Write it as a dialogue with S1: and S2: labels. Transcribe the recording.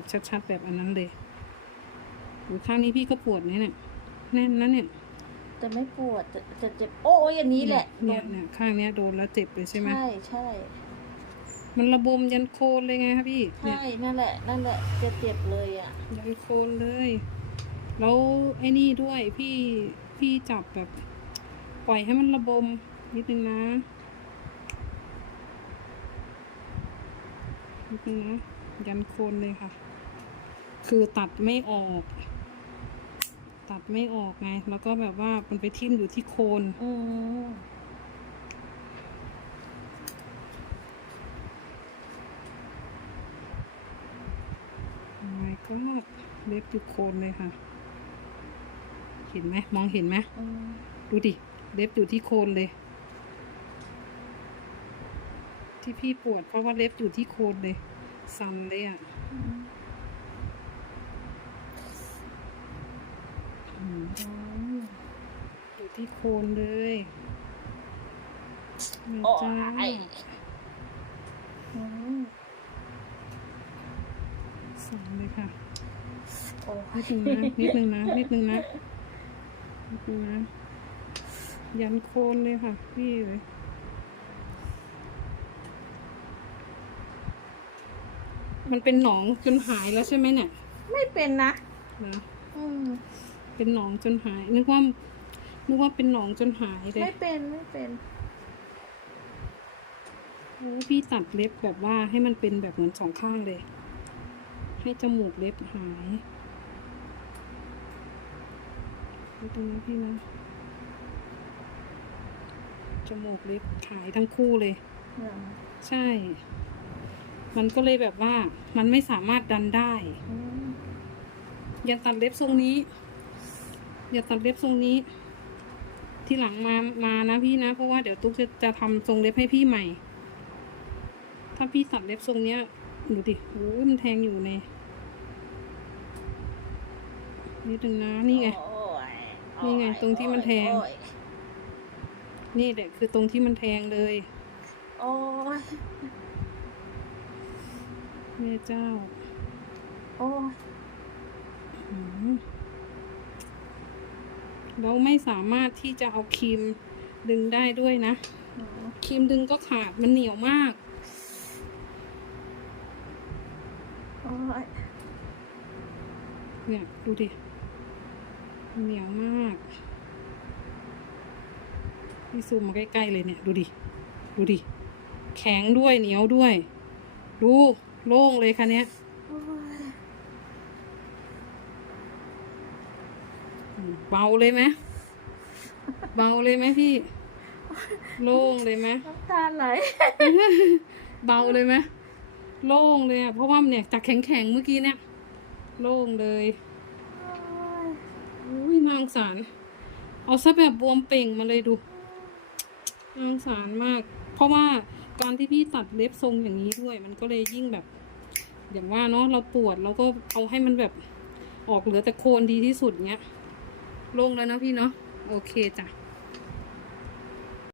S1: แบบชัดๆ แบบอันนั้นเลยหรือข้างนี้พี่ก็ปวดเนี่ยเนี่ยแน่นนะเนี่ย
S2: จะไม่ปวดจะจะเจ็บโอ้ยอันนี้แหละ
S1: เนี่ยเนี่ยข้างเนี้ยโดนแล้วเจ็บเลยใช่ไหม
S2: ใช่ใช่
S1: มันระบมยันโคนเลยไงครับพี่เนี่ย
S2: ใช่นั่นแหละ นั่นแหละจะเจ็บเลยอะ
S1: ยันโคนเลย แล้วไอ้นี่ด้วยพี่พี่จับแบบ ปล่อยให้มันระบมนิดนึงนะนิดนึงนะยันโคนเลยค่ะ คือตัดไม่ออก ตัดไม่ออกไง แล้วก็แบบว่ามันไปทิ่มอยู่ที่โคน
S2: อืม
S1: โอ้ยก็เล็บอยู่โคนเลยค่ะ เห็นไหมมองเห็นไหม
S2: อืม
S1: ดูดิ เล็บอยู่ที่โคนเลย ที่พี่ปวดเพราะว่าเล็บอยู่ที่โคนเลยสันเลยอะ
S2: อืม
S1: อืม
S2: อืม
S1: อยู่ที่ โคนเลยแม่
S2: โอ้
S1: เจ้าย
S2: อืม
S1: สันเลยค่ะ
S2: โอ้
S1: นิ
S2: ย
S1: ดนึงนะนิดนึงนะนิดนึงนะนิดนึงนะยันโคนเลยค่ะ พี่เลยมันเป็นหนองจนหายแล้วใช่ไหมเนี่ย
S2: ไม่เป็นนะ
S1: นะ
S2: อืม
S1: เป็นหนองจนหายนึกว่า นึกว่าเป็นหนองจนหายเลย
S2: ไม่เป็นไม่เป็น
S1: โอ้พี่ตัดเล็บแบบว่าให้มันเป็นแบบเหมือนสองข้างเลย ให้จมูกเล็บหายดูตรงนี้พี่นะจมูกเล็บหายทั้งคู่เลย ใช่ มันก็เลยแบบว่า มันไม่สามารถดันได้
S2: อืม
S1: อย่าตัดเล็บทรงนี้ อย่าตัดเล็บทรงนี้ ที่หลังมามานะพี่นะ เพราะว่าเดี๋ยวตุ๊กจะจะทำทรงเล็บให้พี่ใหม่ ถ้าพี่ตัดเล็บทรงเนี้ยดูดิโอ้ยมันแทงอยู่ในนิดนึงนะนี่ไง
S2: โอ้ย
S1: นี่ไง ตรงที่มันแทง
S2: โอ้ย
S1: นี่แหละคือตรงที่มันแทงเลย
S2: โอ้ย
S1: แม่เจ้า
S2: โอ้ย
S1: อืม เราไม่สามารถที่จะเอาครีมดึงได้ด้วยนะครีมดึงก็ขาดมันเหนียวมากเนี่ยดูดิ เหนียวมากพี่ซูมมาใกล้ๆเลยเนี่ย ดูดิ ดูดิ แข็งด้วยเหนียวด้วย ดู โล่งเลยคันนี้ย
S2: โอ้ย
S1: อืม เบาเลยไหมเบาเลยไหมพี่ โล่งเลยไหม
S2: น้ำตาไหล
S1: เบาเลยไหมโล่งเลยอะเพราะว่ามันเนี่ยจากแข็งๆเมื่อกี้เนี่ย โล่งเลย
S2: โอ้ย
S1: อุ้ยนางสาร เอาซะแบบบวมเป่งมาเลยดูนางสารมาก เพราะว่าการที่พี่ตัดเล็บทรงอย่างนี้ด้วย มันก็เลยยิ่งแบบ อย่างว่าเนาะเราปวดเราก็เอาให้มันแบบออกเหลือแต่โคนดีที่สุดเนี้ย โล่งแล้วนะพี่เนาะโอเคจ้ะ